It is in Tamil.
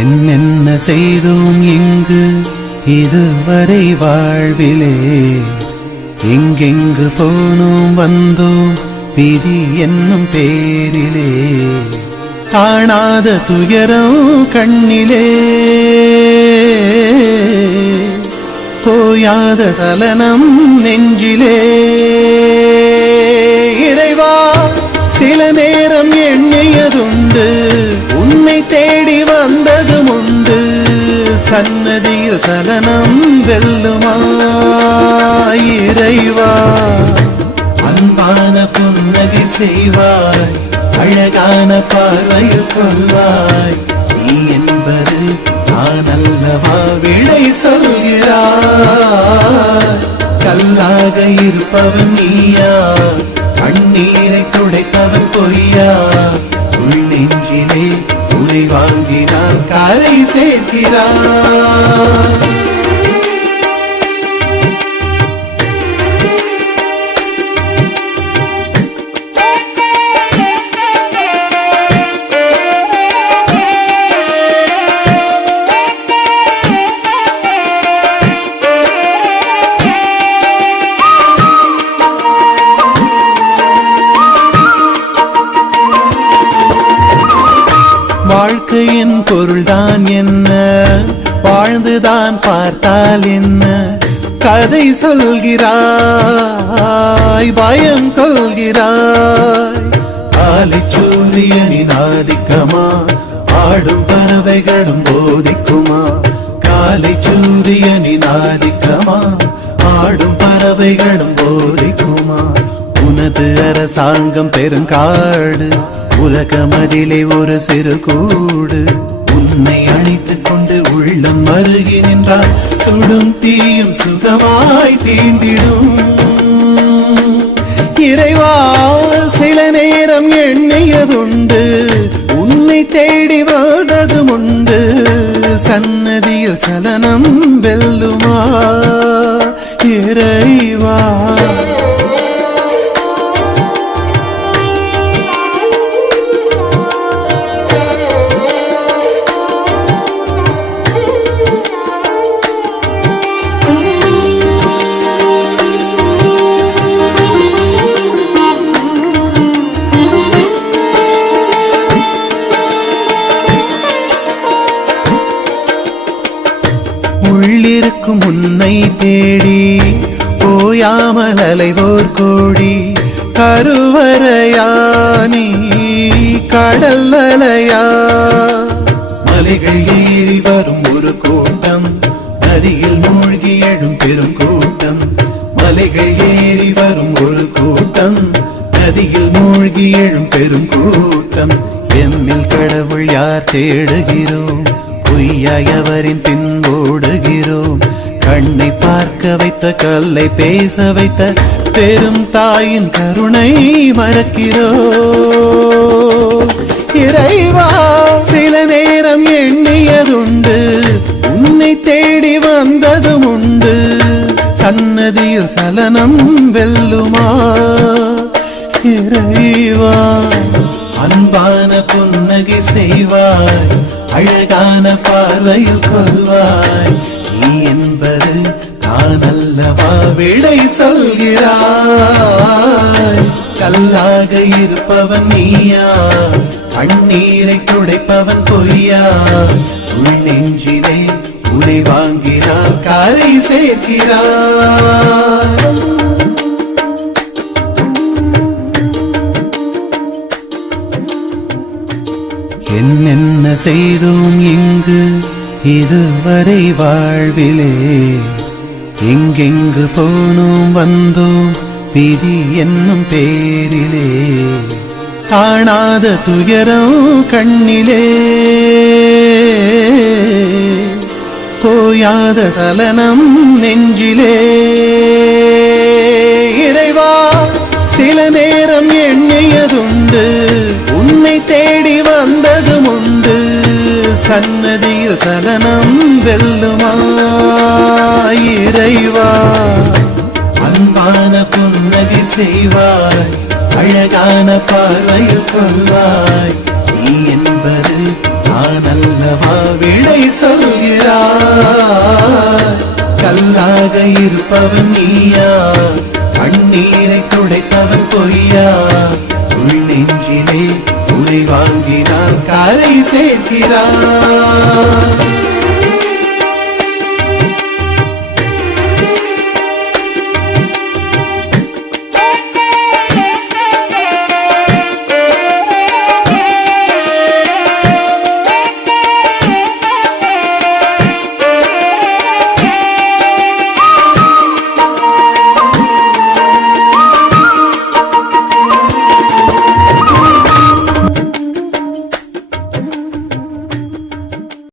என்னென்ன செய்தோம் இங்கு இதுவரை வாழ்விலே, எங்கெங்கு போனோம் வந்தோம் விதி என்னும் பேரிலே, காணாத துயரம் கண்ணிலே, போயாத சலனம் நெஞ்சிலே. இறைவா, சில நேரம் எண்ணியதுண்டு, உன்னை தேடி வந்ததும் உண்டு, சன்னதியில் சலனம் வெல்லுமா இறைவா. அன்பான புன்னகை செய்வாய், அழகான பார்வையில் கொள்வாய், நீ என்பது நான் அல்லவா விடை சொல்கிறாய். கல்லாக இருப்பவன் நீயா, கண்ணீரை துடைப்பவன் பொய்யா, உள் நெஞ்சிலே உரை வாங்கினால் கரை சேர்க்கிறாய். வாழ்க்கையின் பொருள்தான் என்ன, வாழ்ந்துதான் பார்த்தால் என்ன, கதை சொல்கிறாய், பயம் கொள்கிறாய். காலை சூரியனின் ஆதிக்கமா, ஆடும் பறவைகளும் போதிக்குமா. காலை சூரியனின் ஆதிக்கமா, ஆடும் பறவைகளும் போதிக்குமா. உனது அரசாங்கம் பெருங்காடு, உலகமதிலே ஒரு சிறு கூடு. உன்னை அணைத்துக் கொண்டு உள்ளம் அருகி நின்றால் சுடும் தீயும் சுகமாய் தீண்டிடும். இறைவா, சில நேரம் எண்ணியதுண்டு, உன்னை தேடி வாழ்ந்ததும் உண்டு, சன்னதியில் சலனம் வெல்லுமா இறைவா. உள்ளிருக்கும் உன்னை தேடி போயாமல் அலைவோர் கோடி, கருவறையா நீ கடல் அலையா. மலைகள் ஏறி வரும் ஒரு கூட்டம், நதியில் மூழ்கி எழும் பெரும் கூட்டம். மலைகள் ஏறி வரும் ஒரு கூட்டம், நதியில் மூழ்கி எழும் பெரும் கூட்டம். எம்மில் கடவுள் யார் தேடுகிறோம், பொய்யாயவரின் பின் ஓடுகிறோம். கண்ணை பார்க்க வைத்த கல்லை பேச வைத்த பெரும் தாயின் கருணை மறக்கிறோம். இறைவா, சில நேரம் எண்ணியதுண்டு, உன்னை தேடி வந்ததும் உண்டு, சன்னதியில் சலனம் வெல்லுமா இறைவா. அன்பான புன்னகை செய்வாய், அழகான பார்வையில் கொள்வாய், நீ என்பது நான் அல்லவா விடை சொல்கிறாய். கல்லாக இருப்பவன் நீயா, கண்ணீரை துடைப்பவன் பொய்யா, உள் நெஞ்சிலே உரை வாங்கினால் கரை சேர்க்கிறாய். என்னென்ன செய்தோம் இங்கு இதுவரை வாழ்விலே, எங்கெங்கு போனோம் வந்தோம் விதி என்னும் பேரிலே, காணாத துயரம் கண்ணிலே, போயாத சலனம் நெஞ்சிலே. இறைவா, சில நேரம் எண்ணியதுண்டு, உன்னை தேடி வந்ததும் உண்டு, சன்னதியில் சலனம் வெல்லுமா இறைவா. அன்பான புன்னகை செய்வாய், அழகான பார்வையில் கொள்வாய், நீ என்பது நான் அல்லவா விடை சொல்கிறாய். கல்லாக இருப்பவன் நீயா, கண்ணீரை துடைப்பவன் பொய்யா, உள் நெஞ்சிலே உரை வாங்கினால் கரை சேர்க்கிறான்.